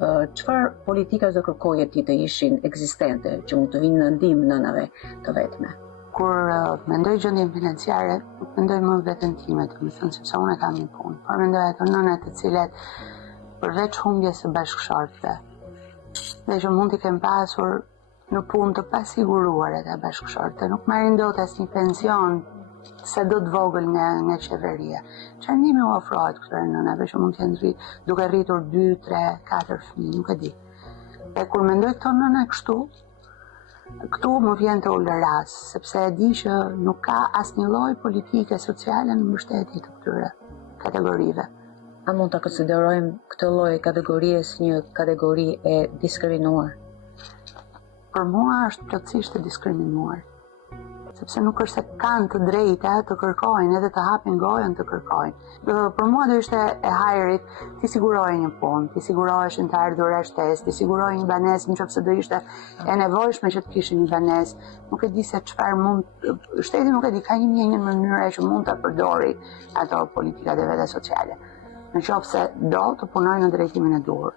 Çfarë politikash do kërkoje ti të ishin ekzistente që mund të vinë në ndihmë nënave të vetme? Kur mendoj gjendjen financiare, nuk mendoj më veten time, domethënë sepse unë kam një punë, por mendoj ato nëna të cilat përveç humbjes së bashkëshortëve, dhe që mund t'i kem pasur në punë të pasiguruar e bashkëshortë, nuk marrin dot asnjë pension sa do të vogël nga qeveria. Çfarë ndihmë u ofrohet këtyre nënave që mund të jenë duke rritur 2, 3, 4 fëmijë, nuk e di. Dhe kur mendoj këto nëna këtu më vjen të ulë ras, sepse e di që nuk ka asnjë lloj politike sociale në mbështetje të këtyre kategorive. A mund ta konsiderojmë këtë lloj kategorie si një kategori e diskriminuar? Për mua është plotësisht e diskriminuar. Sepse nuk është se kanë të drejta të kërkojnë edhe të hapin gojën të kërkojnë. Për mua do ishte e hajrit ti siguroje një punë, ti siguroheshin të ardhur e shtesë, ti siguroje një banesë nëse do ishte e nevojshme që të kishin një banesë. Nuk e di se çfarë shteti nuk e di, ka një mënyrë që mund ta përdori ato politikat e veta sociale. Nëse do të punojnë në drejtimin e duhur.